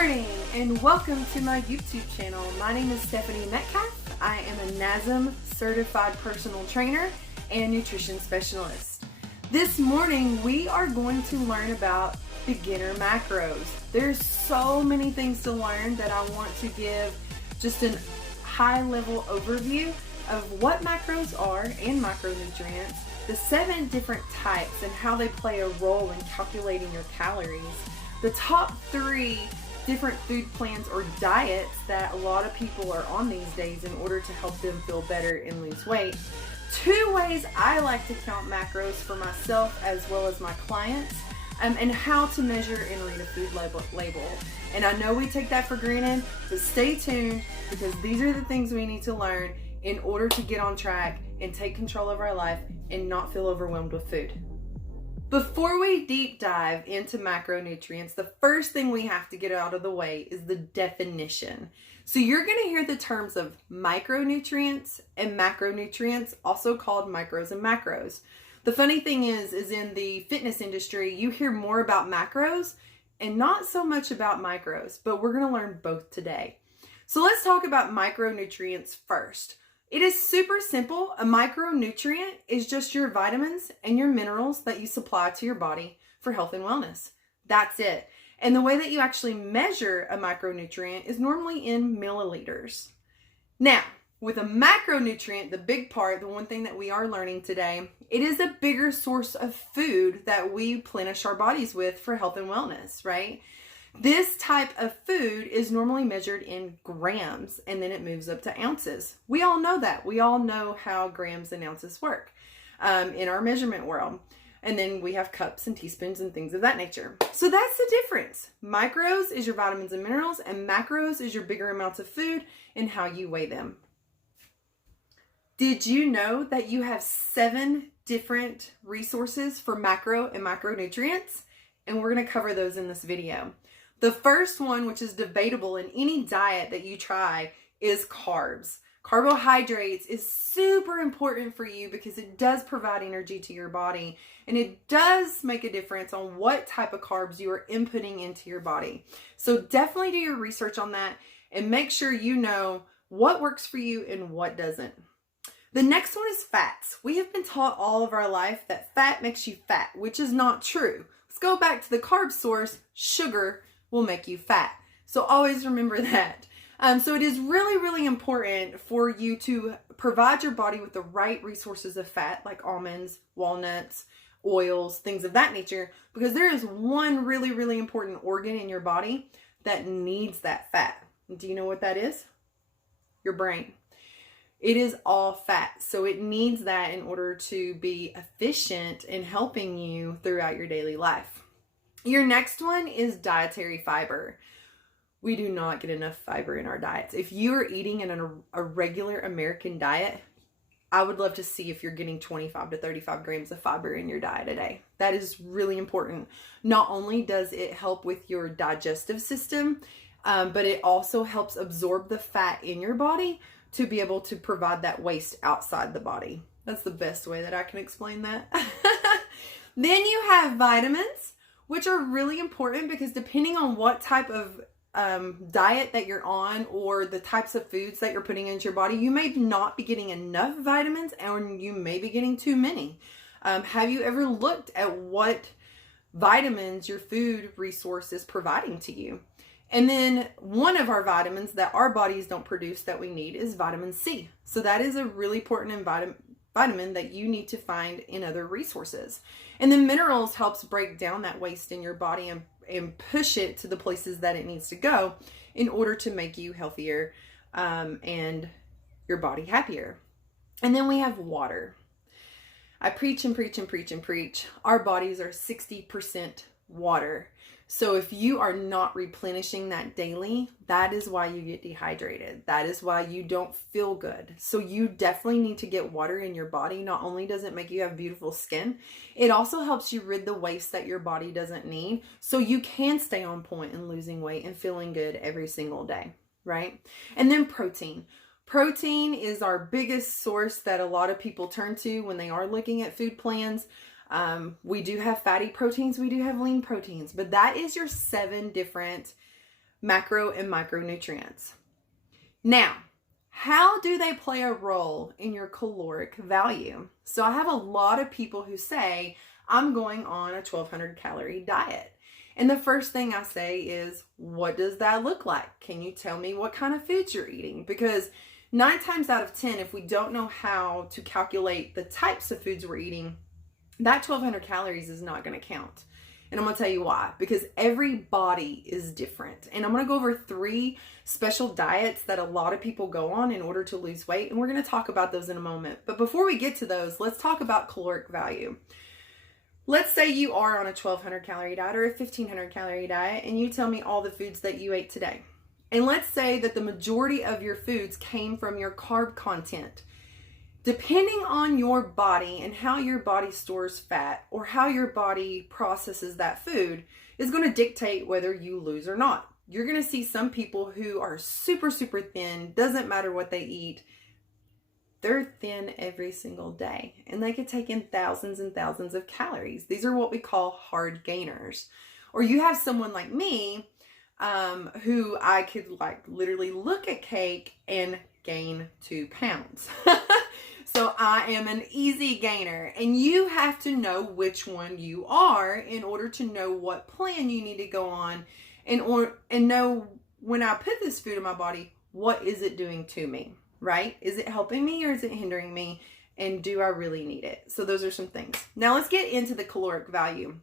morning and welcome to my YouTube channel. My name is Stephanie Metcalf. I am a Nasm certified personal trainer and nutrition specialist. This morning we are going to learn about beginner macros. There's so many things to learn that I want to give just a high level overview of what macros are and macronutrients, the 7 different types and how they play a role in calculating your calories, the top 3 different food plans or diets that a lot of people are on these days in order to help them feel better and lose weight, 2 ways I like to count macros for myself as well as my clients, and how to measure and read a food label. And I know we take that for granted, but stay tuned because these are the things we need to learn in order to get on track and take control of our life and not feel overwhelmed with food. Before we deep dive into macronutrients, the first thing we have to get out of the way is the definition. So you're going to hear the terms of micronutrients and macronutrients, also called micros and macros. The funny thing is in the fitness industry, you hear more about macros and not so much about micros, but we're going to learn both today. So let's talk about micronutrients first. It is super simple. A micronutrient is just your vitamins and your minerals that you supply to your body for health and wellness. That's it. And the way that you actually measure a micronutrient is normally in milliliters. Now, with a macronutrient, the big part, the one thing that we are learning today, it is a bigger source of food that we replenish our bodies with for health and wellness, right? This type of food is normally measured in grams and then it moves up to ounces. We all know that. We all know how grams and ounces work in our measurement world. And then we have cups and teaspoons and things of that nature. So that's the difference. Micros is your vitamins and minerals and macros is your bigger amounts of food and how you weigh them. Did you know that you have 7 different resources for macro and macronutrients? And we're going to cover those in this video. The first one, which is debatable in any diet that you try, is carbs. Carbohydrates is super important for you because it does provide energy to your body and it does make a difference on what type of carbs you are inputting into your body. So definitely do your research on that and make sure you know what works for you and what doesn't. The next one is fats. We have been taught all of our life that fat makes you fat, which is not true. Let's go back to the carb source. Sugar will make you fat. So always remember that. So it is really, really important for you to provide your body with the right resources of fat, like almonds, walnuts, oils, things of that nature, because there is one really, really important organ in your body that needs that fat. Do you know what that is? Your brain. It is all fat. So it needs that in order to be efficient in helping you throughout your daily life. Your next one is dietary fiber. We do not get enough fiber in our diets. If you are eating in a regular American diet, I would love to see if you're getting 25 to 35 grams of fiber in your diet a day. That is really important. Not only does it help with your digestive system, but it also helps absorb the fat in your body to be able to provide that waste outside the body. That's the best way that I can explain that. Then you have vitamins, which are really important because depending on what type of diet that you're on or the types of foods that you're putting into your body, you may not be getting enough vitamins and you may be getting too many. Have you ever looked at what vitamins your food resource is providing to you? And then one of our vitamins that our bodies don't produce that we need is vitamin C. So that is a really important vitamin that you need to find in other resources. And then minerals helps break down that waste in your body and push it to the places that it needs to go in order to make you healthier and your body happier. And then we have water. I preach and preach and preach and preach. Our bodies are 60% water. So if you are not replenishing that daily, that is why you get dehydrated. That is why you don't feel good. So you definitely need to get water in your body. Not only does it make you have beautiful skin, it also helps you rid the waste that your body doesn't need. So you can stay on point and losing weight and feeling good every single day, right? And then protein. Protein is our biggest source that a lot of people turn to when they are looking at food plans. We do have fatty proteins, we do have lean proteins, but that is your 7 different macro and micronutrients. Now, how do they play a role in your caloric value? So I have a lot of people who say, I'm going on a 1,200 calorie diet. And the first thing I say is, what does that look like? Can you tell me what kind of foods you're eating? Because 9 times out of 10, if we don't know how to calculate the types of foods we're eating, that 1,200 calories is not going to count. And I'm going to tell you why. Because every body is different. And I'm going to go over 3 special diets that a lot of people go on in order to lose weight. And we're going to talk about those in a moment. But before we get to those, let's talk about caloric value. Let's say you are on a 1,200 calorie diet or a 1,500 calorie diet, and you tell me all the foods that you ate today. And let's say that the majority of your foods came from your carb content. Depending on your body and how your body stores fat or how your body processes that food is going to dictate whether you lose or not. You're going to see some people who are super, super thin, doesn't matter what they eat. They're thin every single day, and they could take in thousands and thousands of calories. These are what we call hard gainers. Or you have someone like me, who I could literally look at cake and gain 2 pounds. So I am an easy gainer, and you have to know which one you are in order to know what plan you need to go on and know when I put this food in my body, what is it doing to me? Right? Is it helping me or is it hindering me? And do I really need it? So those are some things. Now let's get into the caloric value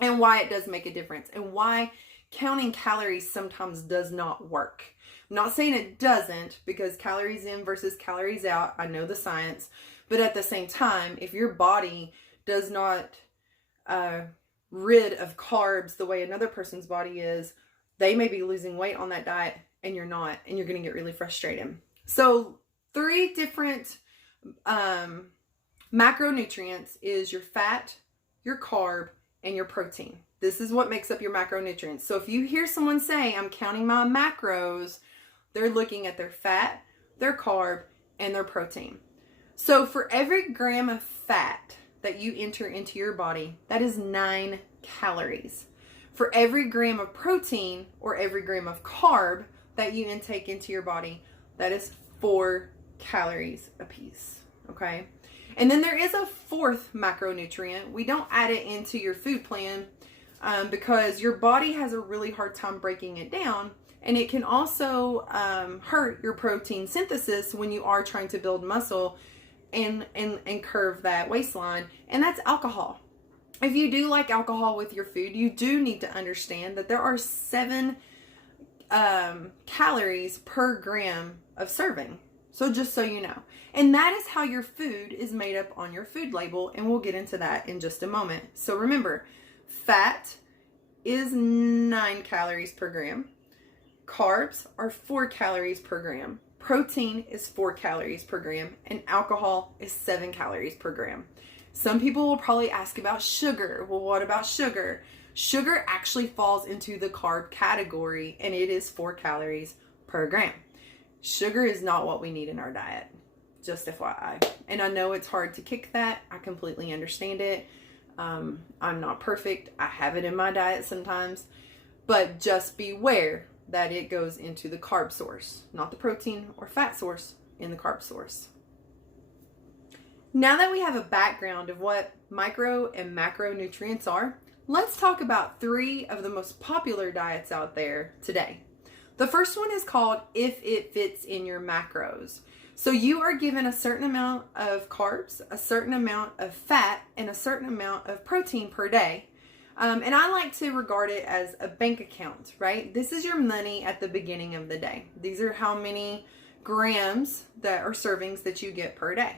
and why it does make a difference and why counting calories sometimes does not work. I'm not saying it doesn't, because calories in versus calories out, I know the science, but at the same time, if your body does not rid of carbs the way another person's body is, they may be losing weight on that diet and you're not, and you're going to get really frustrated. So 3 different macronutrients is your fat, your carb, and your protein. This is what makes up your macronutrients. So if you hear someone say, I'm counting my macros, they're looking at their fat, their carb, and their protein. So for every gram of fat that you enter into your body, that is 9 calories. For every gram of protein or every gram of carb that you intake into your body, that is 4 calories a piece, okay? And then there is a 4th macronutrient. We don't add it into your food plan because your body has a really hard time breaking it down, and it can also hurt your protein synthesis when you are trying to build muscle and curve that waistline, and that's alcohol. If you do like alcohol with your food, you do need to understand that there are 7 calories per gram of serving. So just so you know. And that is how your food is made up on your food label, and we'll get into that in just a moment. So remember, fat is 9 calories per gram. Carbs are 4 calories per gram. Protein is 4 calories per gram, and alcohol is 7 calories per gram. Some people will probably ask about sugar. Well, what about sugar? Sugar actually falls into the carb category, and it is 4 calories per gram. Sugar is not what we need in our diet, just FYI. And I know it's hard to kick that. I completely understand it. I'm not perfect. I have it in my diet sometimes, but just beware that it goes into the carb source, not the protein or fat source, in the carb source. Now that we have a background of what micro and macronutrients are, let's talk about 3 of the most popular diets out there today. The first one is called If It Fits in Your Macros. So you are given a certain amount of carbs, a certain amount of fat, and a certain amount of protein per day. And I like to regard it as a bank account, right? This is your money at the beginning of the day. These are how many grams that are servings that you get per day.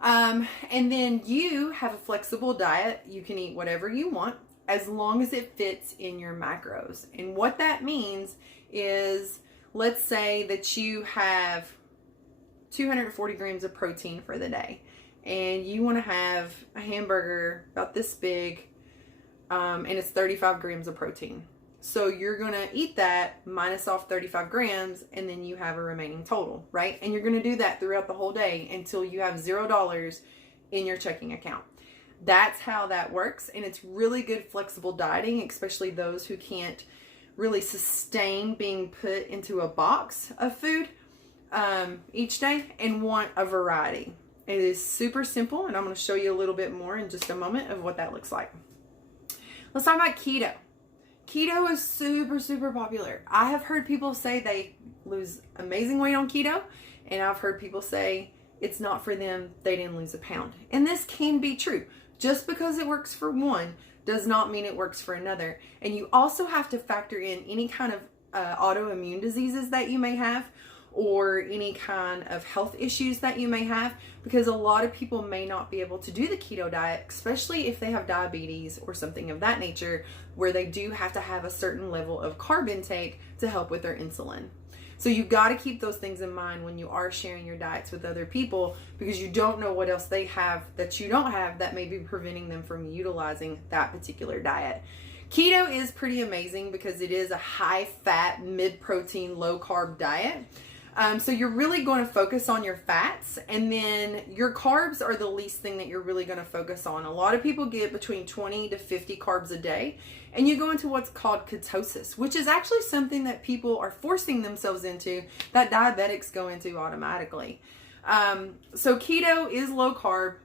And then you have a flexible diet. You can eat whatever you want as long as it fits in your macros. And what that means is, let's say that you have 240 grams of protein for the day, and you want to have a hamburger about this big, and it's 35 grams of protein. So you're going to eat that, minus off 35 grams, and then you have a remaining total, right? And you're going to do that throughout the whole day until you have $0 in your checking account. That's how that works, and it's really good flexible dieting, especially those who can't really sustain being put into a box of food each day and want a variety. It is super simple, and I'm going to show you a little bit more in just a moment of what that looks like. Let's talk about keto. Keto is super, super popular. I have heard people say they lose amazing weight on keto, and I've heard people say it's not for them, they didn't lose a pound. And this can be true. Just because it works for one does not mean it works for another. And you also have to factor in any kind of autoimmune diseases that you may have, or any kind of health issues that you may have, because a lot of people may not be able to do the keto diet, especially if they have diabetes or something of that nature, where they do have to have a certain level of carb intake to help with their insulin. So you've got to keep those things in mind when you are sharing your diets with other people, because you don't know what else they have that you don't have that may be preventing them from utilizing that particular diet. Keto is pretty amazing because it is a high fat, mid protein, low carb diet. So you're really going to focus on your fats, and then your carbs are the least thing that you're really going to focus on. A lot of people get between 20 to 50 carbs a day, and you go into what's called ketosis, which is actually something that people are forcing themselves into, that diabetics go into automatically. So keto is low carb.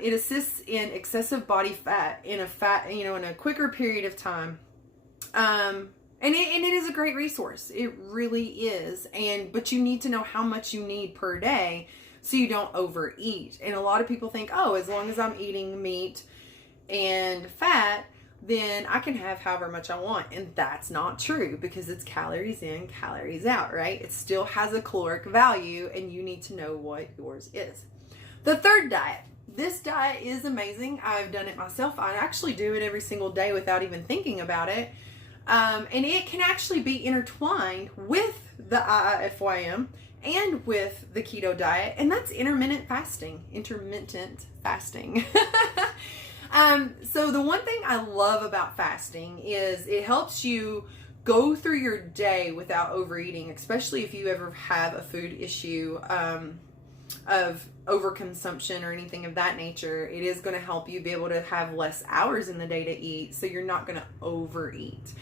It assists in excessive body fat in a quicker period of time. And it is a great resource. It really is. But you need to know how much you need per day so you don't overeat. And a lot of people think, oh, as long as I'm eating meat and fat, then I can have however much I want. And that's not true, because it's calories in, calories out, right? It still has a caloric value, and you need to know what yours is. The third diet. This diet is amazing. I've done it myself. I actually do it every single day without even thinking about it. And it can actually be intertwined with the IIFYM and with the keto diet, and that's intermittent fasting. So the one thing I love about fasting is it helps you go through your day without overeating, especially if you ever have a food issue of overconsumption or anything of that nature. It is going to help you be able to have less hours in the day to eat, so you're not going to overeat.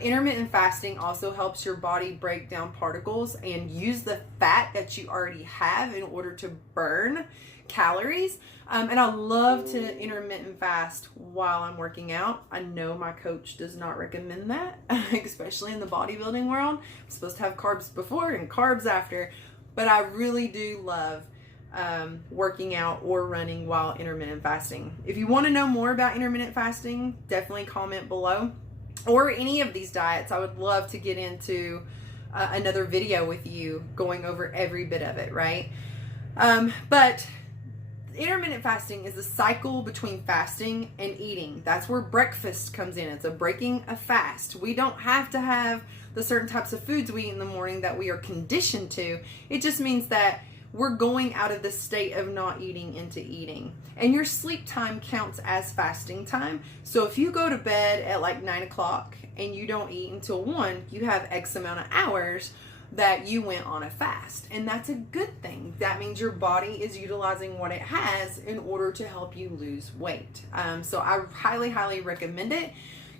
Intermittent fasting also helps your body break down particles and use the fat that you already have in order to burn calories. And I love to intermittent fast while I'm working out. I know my coach does not recommend that, especially in the bodybuilding world. I'm supposed to have carbs before and carbs after, but I really do love working out or running while intermittent fasting. If you want to know more about intermittent fasting, definitely comment below. Or any of these diets, I would love to get into another video with you going over every bit of it, right? But intermittent fasting is a cycle between fasting and eating. That's where breakfast comes in. It's a breaking a fast. We don't have to have the certain types of foods we eat in the morning that we are conditioned to. It just means that we're going out of the state of not eating into eating. And your sleep time counts as fasting time. So if you go to bed at like 9 o'clock and you don't eat until 1, you have X amount of hours that you went on a fast. And that's a good thing. That means your body is utilizing what it has in order to help you lose weight. So I highly, highly recommend it.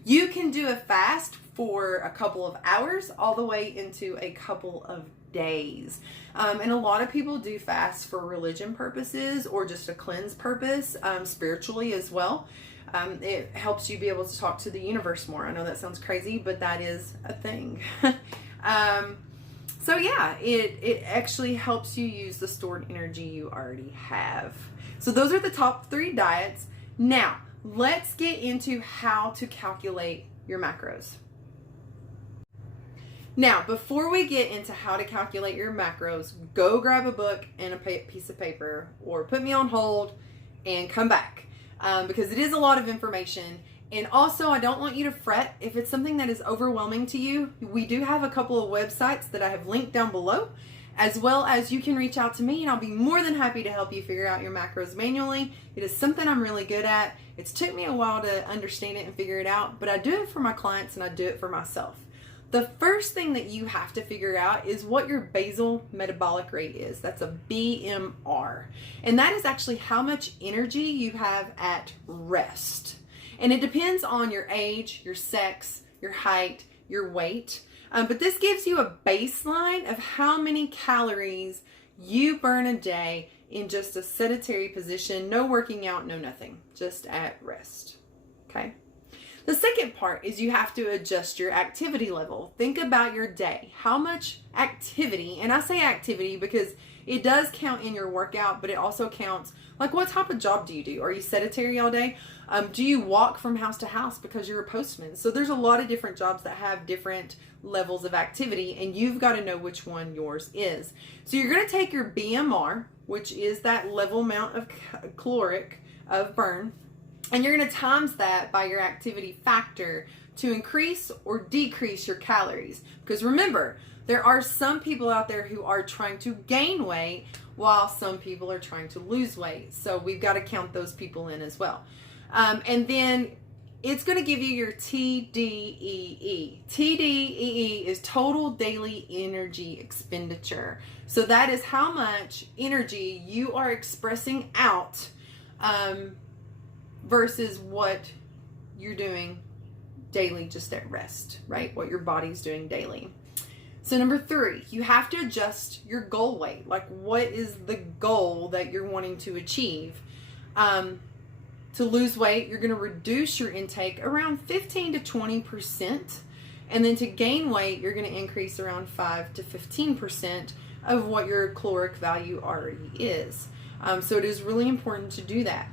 You can do a fast for a couple of hours all the way into a couple of days. And a lot of people do fast for religion purposes or just a cleanse purpose, spiritually as well. It helps you be able to talk to the universe more. I know that sounds crazy, but that is a thing. So yeah, it actually helps you use the stored energy you already have. So those are the top 3 diets. Now, let's get into how to calculate your macros. Now, before we get into how to calculate your macros, go grab a book and a piece of paper, or put me on hold and come back, because it is a lot of information. And also, I don't want you to fret if it's something that is overwhelming to you. We do have a couple of websites that I have linked down below, as well as you can reach out to me and I'll be more than happy to help you figure out your macros manually. It is something I'm really good at. It's took me a while to understand it and figure it out, but I do it for my clients and I do it for myself. The first thing that you have to figure out is what your basal metabolic rate is. That's a BMR. And that is actually how much energy you have at rest. And it depends on your age, your sex, your height, your weight. But this gives you a baseline of how many calories you burn a day in just a sedentary position, no working out, no nothing, just at rest. Okay. The second part is you have to adjust your activity level. Think about your day. How much activity, and I say activity because it does count in your workout, but it also counts, like, what type of job do you do? Are you sedentary all day? Do you walk from house to house because you're a postman? So there's a lot of different jobs that have different levels of activity, and you've got to know which one yours is. So you're going to take your BMR, which is that level amount of caloric of burn, and you're going to times that by your activity factor to increase or decrease your calories. Because remember, there are some people out there who are trying to gain weight while some people are trying to lose weight. So we've got to count those people in as well. And then it's going to give you your TDEE. TDEE is total daily energy expenditure. So that is how much energy you are expressing out versus what you're doing daily just at rest, right? What your body's doing daily. So number 3, you have to adjust your goal weight. Like, what is the goal that you're wanting to achieve? To lose weight, you're going to reduce your intake around 15 to 20%. And then to gain weight, you're going to increase around 5 to 15% of what your caloric value already is. So it is really important to do that.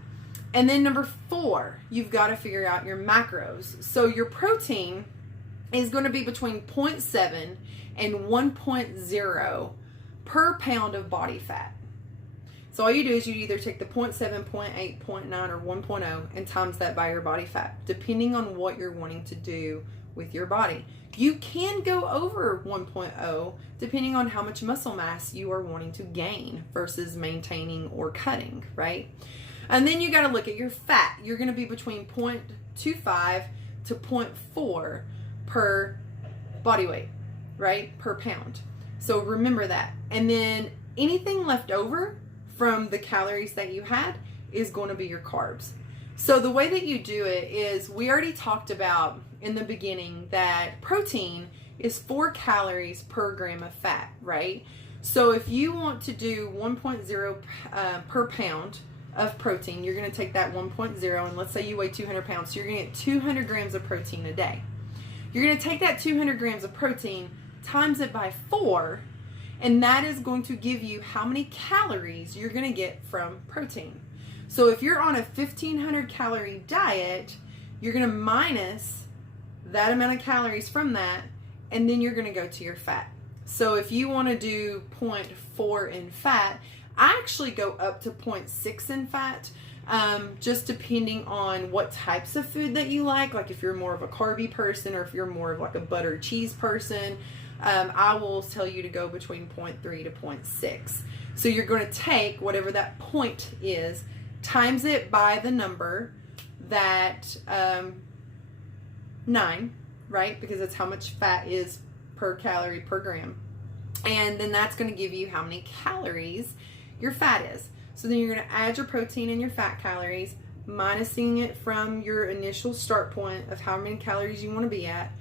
And then number 4, you've got to figure out your macros. So your protein is going to be between 0.7 and 1.0 per pound of body fat. So all you do is you either take the 0.7, 0.8, 0.9, or 1.0 and times that by your body fat, depending on what you're wanting to do with your body. You can go over 1.0 depending on how much muscle mass you are wanting to gain versus maintaining or cutting, right? And then you got to look at your fat. You're going to be between 0.25 to 0.4 per body weight, right? Per pound. So remember that. And then anything left over from the calories that you had is going to be your carbs. So the way that you do it is, we already talked about in the beginning that protein is 4 calories per gram of fat, right? So if you want to do 1.0 per pound of protein, you're going to take that 1.0, and let's say you weigh 200 pounds, so you're going to get 200 grams of protein a day. You're going to take that 200 grams of protein, times it by 4, and that is going to give you how many calories you're going to get from protein. So if you're on a 1,500 calorie diet, you're going to minus that amount of calories from that, and then you're going to go to your fat. So if you want to do 0.4 in fat, I actually go up to 0.6 in fat, just depending on what types of food that you like if you're more of a carby person or if you're more of like a butter cheese person. I will tell you to go between 0.3 to 0.6. So you're going to take whatever that point is, times it by the number that 9, right? Because that's how much fat is per calorie per gram. And then that's going to give you how many calories your fat is. So then you're going to add your protein and your fat calories, minusing it from your initial start point of how many calories you want to be at.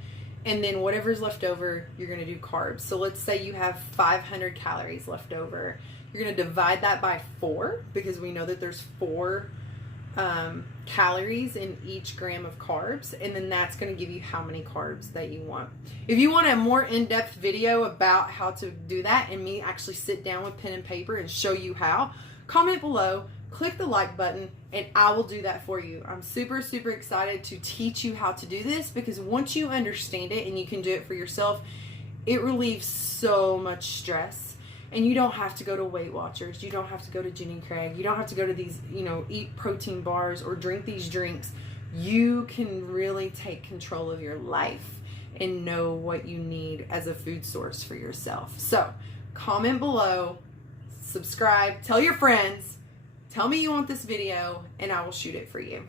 And then whatever's left over, you're going to do carbs. So let's say you have 500 calories left over. You're going to divide that by 4, because we know that there's 4 calories in each gram of carbs. And then that's going to give you how many carbs that you want. If you want a more in-depth video about how to do that and me actually sit down with pen and paper and show you how, comment below, click the like button, and I will do that for you. I'm super, super excited to teach you how to do this, because once you understand it and you can do it for yourself, it relieves so much stress. And you don't have to go to Weight Watchers. You don't have to go to Jenny Craig. You don't have to go to these, eat protein bars or drink these drinks. You can really take control of your life and know what you need as a food source for yourself. So comment below, subscribe, tell your friends, tell me you want this video, and I will shoot it for you.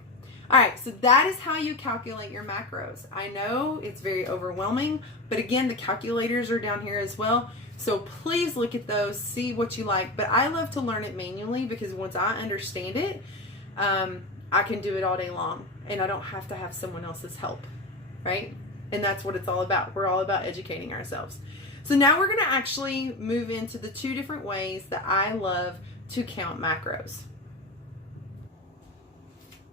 All right, so that is how you calculate your macros. I know it's very overwhelming, but again, the calculators are down here as well. So please look at those, see what you like. But I love to learn it manually, because once I understand it, I can do it all day long, and I don't have to have someone else's help, right? And that's what it's all about. We're all about educating ourselves. So now we're going to actually move into the 2 different ways that I love to count macros.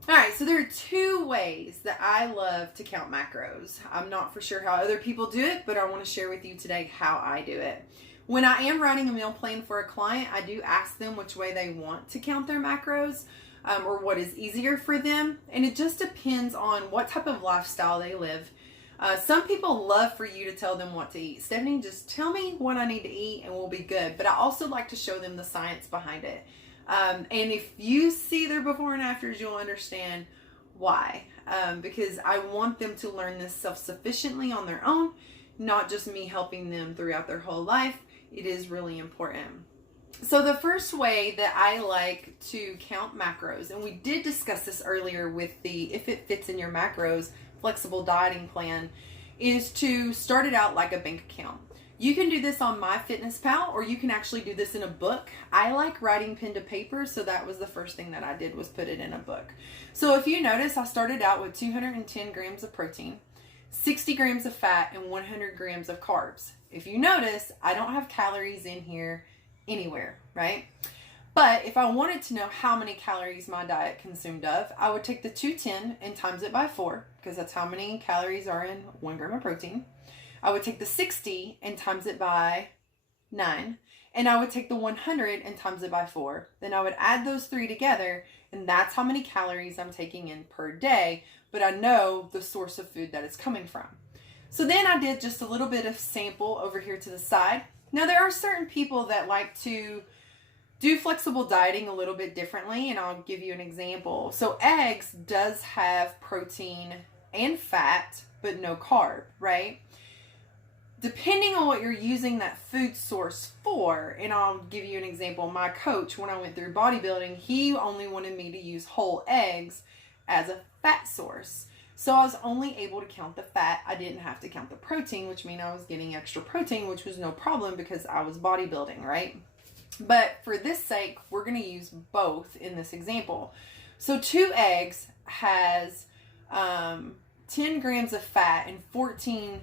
All right, so there are 2 ways that I love to count macros. I'm not for sure how other people do it, but I want to share with you today how I do it. When I am writing a meal plan for a client, I do ask them which way they want to count their macros, or what is easier for them. And it just depends on what type of lifestyle they live. Some people love for you to tell them what to eat. Stephanie, just tell me what I need to eat and we'll be good. But I also like to show them the science behind it. And if you see their before and afters, you'll understand why. Because I want them to learn this self-sufficiently on their own, not just me helping them throughout their whole life. It is really important. So the first way that I like to count macros, and we did discuss this earlier with the If It Fits in Your Macros flexible dieting plan, is to start it out like a bank account. You can do this on MyFitnessPal, or you can actually do this in a book. I like writing pen to paper, so that was the first thing that I did, was put it in a book. So if you notice, I started out with 210 grams of protein, 60 grams of fat, and 100 grams of carbs. If you notice, I don't have calories in here anywhere, right? But if I wanted to know how many calories my diet consumed of, I would take the 210 and times it by 4, because that's how many calories are in 1 gram of protein. I would take the 60 and times it by 9. And I would take the 100 and times it by 4. Then I would add those 3 together, and that's how many calories I'm taking in per day. But I know the source of food that it's coming from. So then I did just a little bit of sample over here to the side. Now there are certain people that like to do flexible dieting a little bit differently, and I'll give you an example. So eggs does have protein and fat, but no carb, right? Depending on what you're using that food source for, and I'll give you an example. My coach, when I went through bodybuilding, he only wanted me to use whole eggs as a fat source. So I was only able to count the fat. I didn't have to count the protein, which means I was getting extra protein, which was no problem because I was bodybuilding, right? But for this sake, we're going to use both in this example. So 2 eggs has 10 grams of fat and 14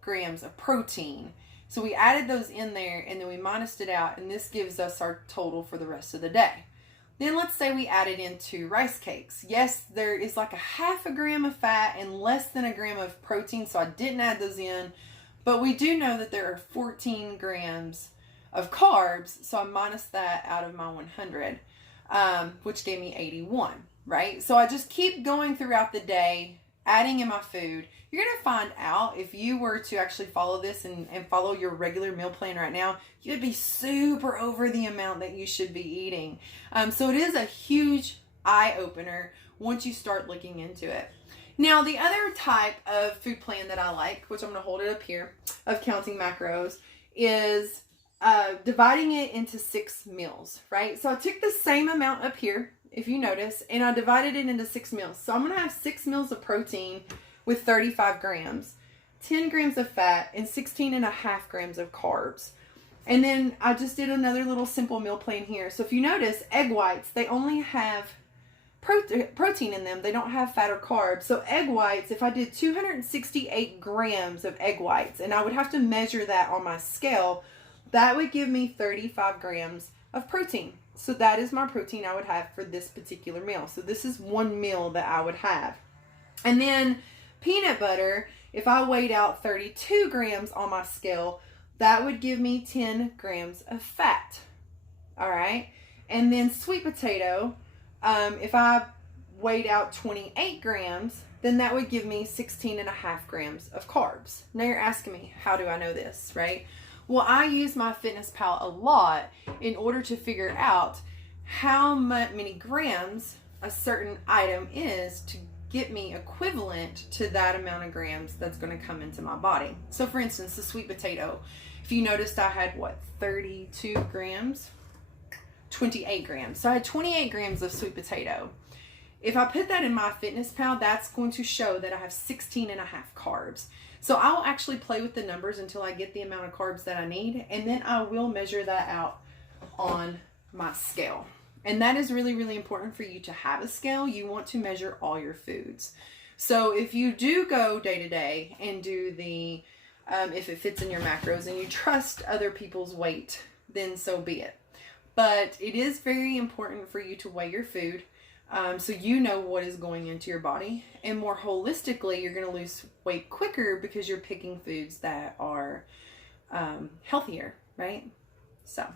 grams of protein. So we added those in there and then we minused it out, and this gives us our total for the rest of the day. Then let's say we added in 2 rice cakes. Yes, there is like a half a gram of fat and less than a gram of protein, so I didn't add those in. But we do know that there are 14 grams of carbs, so I minused that out of my 100, which gave me 81, right? So I just keep going throughout the day, adding in my food. You're going to find out, if you were to actually follow this and follow your regular meal plan right now, you would be super over the amount that you should be eating. So it is a huge eye-opener once you start looking into it. Now, the other type of food plan that I like, which I'm going to hold it up here, of counting macros, is dividing it into 6 meals, right? So I took the same amount up here, if you notice, and I divided it into 6 meals. So I'm going to have 6 meals of protein with 35 grams, 10 grams of fat, and 16.5 grams of carbs. And then I just did another little simple meal plan here. So if you notice, egg whites, they only have protein in them. They don't have fat or carbs. So egg whites, if I did 268 grams of egg whites, and I would have to measure that on my scale, that would give me 35 grams of protein. So that is my protein I would have for this particular meal. So this is one meal that I would have. And then peanut butter, if I weighed out 32 grams on my scale, that would give me 10 grams of fat. All right. And then sweet potato, if I weighed out 28 grams, then that would give me 16.5 grams of carbs. Now you're asking me, how do I know this, right? Well, I use MyFitnessPal a lot in order to figure out how many grams a certain item is to get me equivalent to that amount of grams that's going to come into my body. So for instance, the sweet potato, if you noticed, I had 32 grams, 28 grams. So I had 28 grams of sweet potato. If I put that in MyFitnessPal, that's going to show that I have 16.5 carbs. So I'll actually play with the numbers until I get the amount of carbs that I need, and then I will measure that out on my scale. And that is really, really important for you to have a scale. You want to measure all your foods. So if you do go day to day and do the, if it fits in your macros and you trust other people's weight, then so be it. But it is very important for you to weigh your food, so you know what is going into your body. And more holistically, you're going to lose weight quicker because you're picking foods that are healthier, right? So,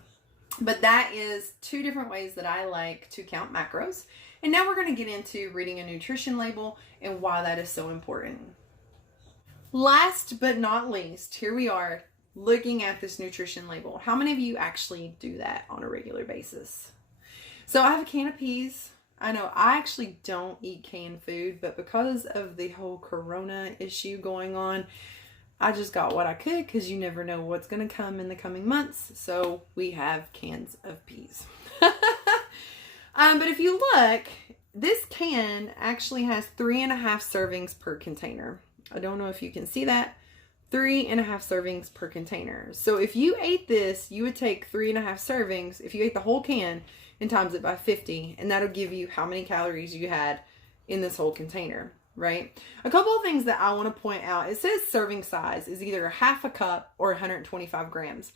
but that is 2 different ways that I like to count macros. And now we're going to get into reading a nutrition label and why that is so important. Last but not least, here we are looking at this nutrition label. How many of you actually do that on a regular basis? So I have a can of peas. I know I actually don't eat canned food, but because of the whole corona issue going on, I just got what I could because you never know what's going to come in the coming months. So we have cans of peas. But if you look, this can actually has 3.5 servings per container. I don't know if you can see that. 3.5 servings per container. So if you ate this, you would take 3.5 servings. If you ate the whole can and times it by 50, and that'll give you how many calories you had in this whole container, right? A couple of things that I want to point out. It says serving size is either 1/2 cup or 125 grams.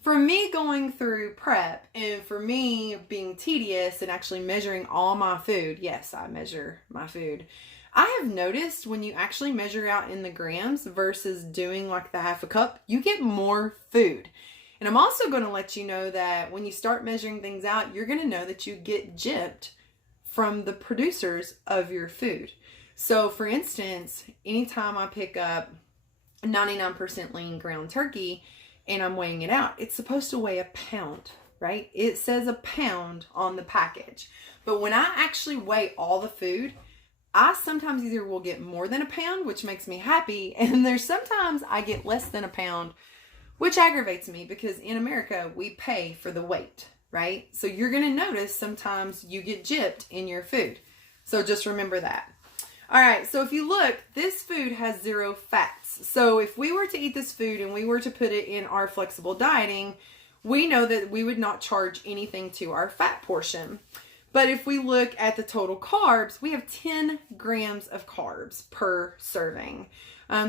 For me going through prep and for me being tedious and actually measuring all my food, yes, I measure my food. I have noticed when you actually measure out in the grams versus doing like the 1/2 cup, you get more food. And I'm also going to let you know that when you start measuring things out, you're going to know that you get gypped from the producers of your food. So for instance, anytime I pick up 99% lean ground turkey and I'm weighing it out, it's supposed to weigh 1 pound, right? It says 1 pound on the package. But when I actually weigh all the food, I sometimes either will get more than 1 pound, which makes me happy, and there's sometimes I get less than 1 pound, which aggravates me because in America, we pay for the weight, right? So you're going to notice sometimes you get gypped in your food. So just remember that. All right, so if you look, this food has 0 fats. So if we were to eat this food and we were to put it in our flexible dieting, we know that we would not charge anything to our fat portion. But if we look at the total carbs, we have 10 grams of carbs per serving.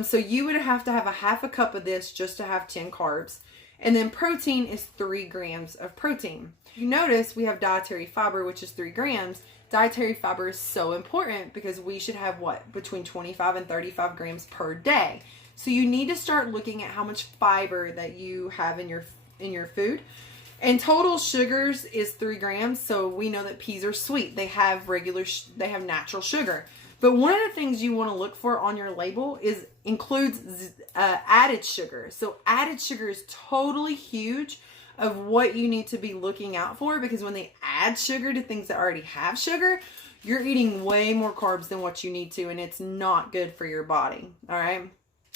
So you would have to have 1/2 cup of this just to have 10 carbs. And then protein is 3 grams of protein. You notice we have dietary fiber, which is 3 grams. Dietary fiber is so important because we should have what? Between 25 and 35 grams per day. So you need to start looking at how much fiber that you have in your food. And total sugars is 3 grams. So we know that peas are sweet. They have they have natural sugar. But one of the things you want to look for on your label includes added sugar. So added sugar is totally huge of what you need to be looking out for, because when they add sugar to things that already have sugar, you're eating way more carbs than what you need to, and it's not good for your body. All right.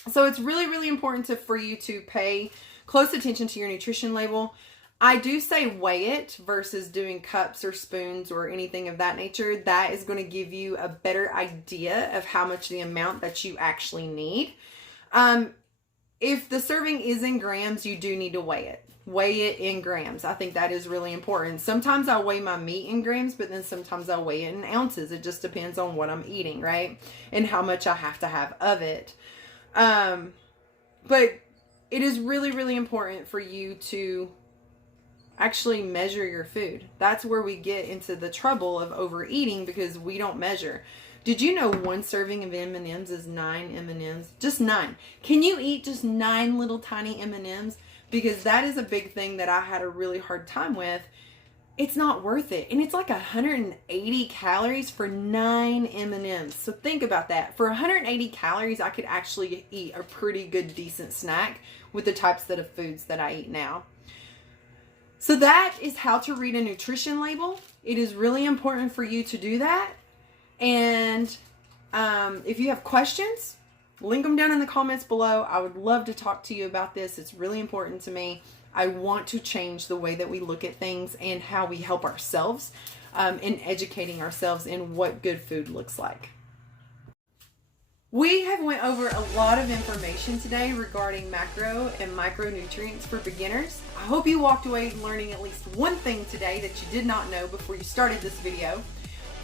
So it's really, really important for you to pay close attention to your nutrition label. I do say weigh it versus doing cups or spoons or anything of that nature. That is going to give you a better idea of how much the amount that you actually need. If the serving is in grams, you do need to weigh it. Weigh it in grams. I think that is really important. Sometimes I weigh my meat in grams, but then sometimes I weigh it in ounces. It just depends on what I'm eating, right? And how much I have to have of it. But it is really, really important for you to actually measure your food. That's where we get into the trouble of overeating because we don't measure. Did you know 1 serving of M&Ms is 9 M&Ms? Just 9. Can you eat just 9 little tiny M&Ms? Because that is a big thing that I had a really hard time with. It's not worth it. And it's like 180 calories for 9 M&Ms. So think about that. For 180 calories, I could actually eat a pretty good, decent snack with the types of foods that I eat now. So that is how to read a nutrition label. It is really important for you to do that. And if you have questions, link them down in the comments below. I would love to talk to you about this. It's really important to me. I want to change the way that we look at things and how we help ourselves in educating ourselves in what good food looks like. We have went over a lot of information today regarding macro and micronutrients for beginners. I hope you walked away learning at least one thing today that you did not know before you started this video.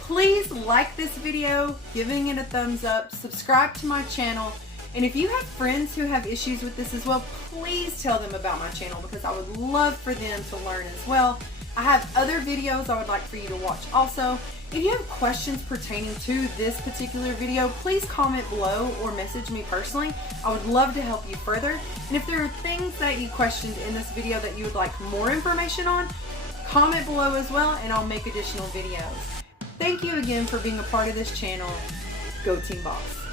Please like this video, giving it a thumbs up, subscribe to my channel, and if you have friends who have issues with this as well, please tell them about my channel because I would love for them to learn as well. I have other videos I would like for you to watch also. If you have questions pertaining to this particular video, please comment below or message me personally. I would love to help you further. And if there are things that you questioned in this video that you would like more information on, comment below as well and I'll make additional videos. Thank you again for being a part of this channel. Go Team Boss.